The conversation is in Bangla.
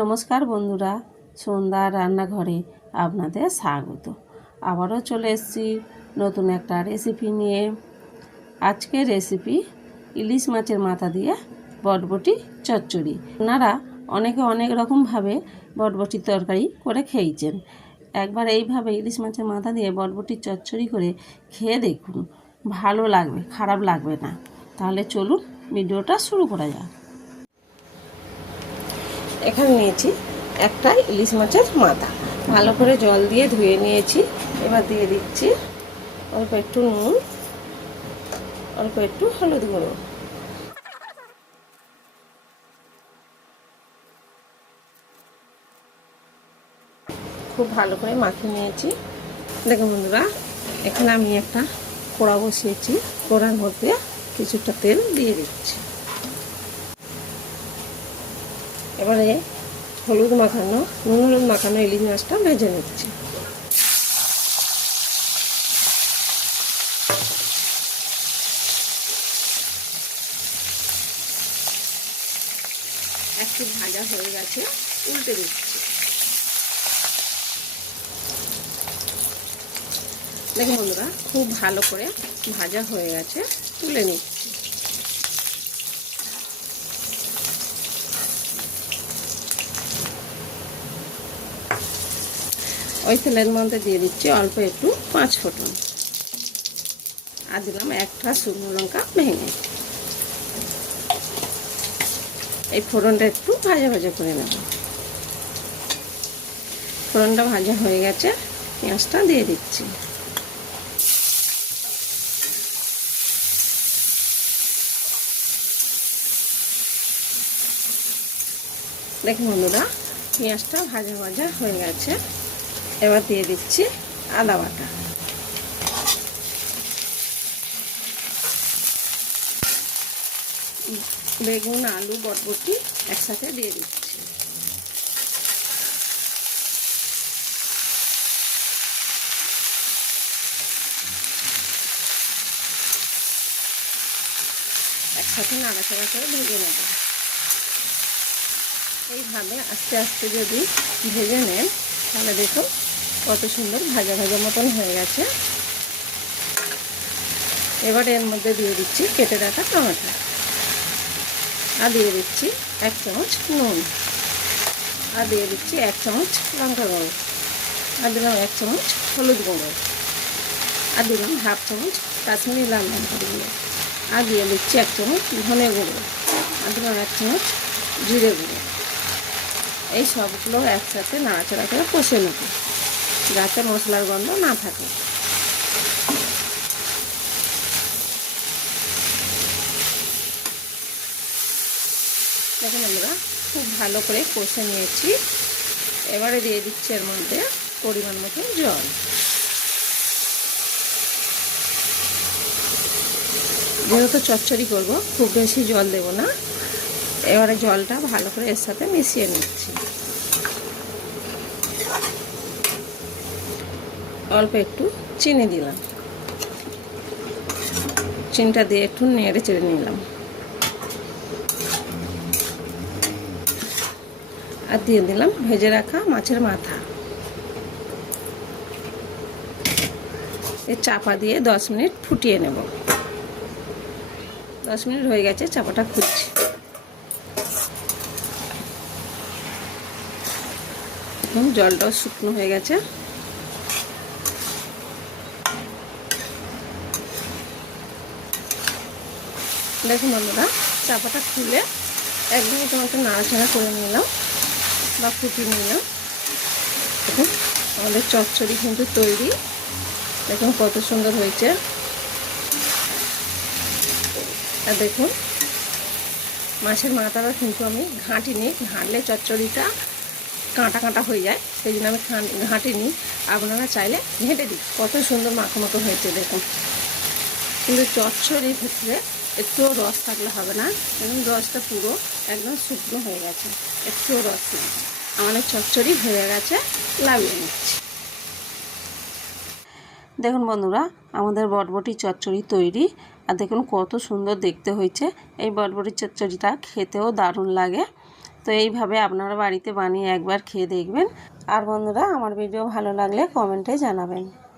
নমস্কার বন্ধুরা, সন্ধ্যার রান্নাঘরে আপনাদের স্বাগত। আবারও চলে এসেছি নতুন একটা রেসিপি নিয়ে। আজকের রেসিপি ইলিশ মাছের মাথা দিয়ে বটবটি চচ্চড়ি। আপনারা অনেকে অনেক রকমভাবে বটবটির তরকারি করে খেয়েছেন। একবার এইভাবে ইলিশ মাছের মাথা দিয়ে বটবটির চচ্চড়ি করে খেয়ে দেখুন, ভালো লাগবে, খারাপ লাগবে না। তাহলে চলুন ভিডিওটা শুরু করা যাক। এখানে নিয়েছি একটা ইলিশ মাছের মাথা, ভালো করে জল দিয়ে ধুয়ে নিয়েছি। এবার দিয়ে দিচ্ছি অল্প একটু নুন, অল্প একটু হলুদ গুঁড়ো। খুব ভালো করে মাখিয়ে নিয়েছি। দেখুন বন্ধুরা, এখানে আমি একটা কড়া বসিয়েছি। কড়ার মধ্যে কিছুটা তেল দিয়ে দিচ্ছি। এবারে হলুদ মাখানো, নুন হলুদ মাখানো ইলিশ মাছটা ভেজে নিচ্ছি। একটু ভাজা হয়ে গেছে, উল্টে দিচ্ছি। দেখুন বন্ধুরা, খুব ভালো করে ভাজা হয়ে গেছে, তুলে নিচ্ছি। ওই তেলের মধ্যে দিয়ে দিচ্ছি অল্প একটু 5 ফোঁটন, আর দিলাম একটা শুকনো লঙ্কা ভেঙে। এই ফোড়নটা একটু ভাজা ভাজা করে নেব। ফোড়নটা ভাজা হয়ে গেছে, পেঁয়াজটা দিয়ে দিচ্ছি। দেখুন বন্ধুরা, পেঁয়াজটা ভাজা ভাজা হয়ে গেছে। এবার দিয়ে দিচ্ছি আদা বাটা। বেগুন, আলু, বটবটি একসাথে দিয়ে দিচ্ছি। একসাথে নাড়াচাড়া করে ভেজে নেব। এইভাবে আস্তে আস্তে যদি ভেজে নেন তাহলে দেখুন কত সুন্দর ভাজা ভাজা মতন হয়ে গেছে। এবার এর মধ্যে দিয়ে দিচ্ছি কেটে রাখা টমেটো, আর দিয়ে দিচ্ছি 1 চামচ নুন, আর দিয়ে দিচ্ছি 1 চামচ লঙ্কা গুঁড়ো, আর দিলাম 1 চামচ হলুদ গুঁড়ো, আর দিলাম হাফ চামচ কাশ্মীরি লাল লঙ্কা গুঁড়ো, আর দিয়ে দিচ্ছি 1 চামচ ধনে গুঁড়ো, আর দিলাম 1 চামচ জিরে গুঁড়ো। এই সবগুলো একসাথে নাড়াচাড়া করে কষে নেব, যাতে মশলার গন্ধ না থাকে। দেখুন আমরা খুব ভালো করে কষে নিয়েছি। এবারে দিয়ে দিচ্ছি এর মধ্যে পরিমাণ মতো জল। যেহেতু চচ্চড়ি করব, খুব বেশি জল দেব না। এবারে জলটা ভালো করে এর সাথে মিশিয়ে নিচ্ছি। অল্প একটু চিনি দিলাম, চিনিটা দিয়ে একটু নেড়ে চেড়ে নিলাম, আর দিয়ে দিলাম ভেজে রাখা মাছের মাথা। এই চাপা দিয়ে 10 মিনিট ফুটিয়ে নেব। 10 মিনিট হয়ে গেছে, চাপাটা খুলছি। এখন জলটাও শুকনো হয়ে গেছে। দেখুন বন্ধুরা, চাপাটা খুলে 1 মিনিট মতো নাড়াচাড়া করে নিলাম বা ফুটিয়ে নিলাম। দেখুন আমাদের চচ্চড়ি কিন্তু তৈরি। দেখুন কত সুন্দর হয়েছে। আর দেখুন মাছের মাথাটা কিন্তু আমি ঘাঁটিনি, ঘাঁটলে চচ্চড়িটা কাঁটা কাঁটা হয়ে যায়, সেই জন্য আমি ঘাঁটিনি। আপনারা চাইলে ঘেঁটে দিই। কত সুন্দর মাখো মাখো হয়েছে দেখুন। কিন্তু চচ্চড়ির ক্ষেত্রে একটুও রস থাকলে হবে না, এবং রসটা পুরো একদম শুকনো হয়ে গেছে, একটুও রস নেই। আমাদের চচ্চড়ি হয়ে গেছে, নামিয়ে নিচ্ছি। দেখুন বন্ধুরা, আমাদের বটবটি চচ্চড়ি তৈরি। আর দেখুন কত সুন্দর দেখতে হয়েছে। এই বটবটি চচ্চড়িটা খেতেও দারুণ লাগে। তো এইভাবে আপনারা বাড়িতে বানিয়ে একবার খেয়ে দেখবেন। আর বন্ধুরা, আমার ভিডিও ভালো লাগলে কমেন্টে জানাবেন।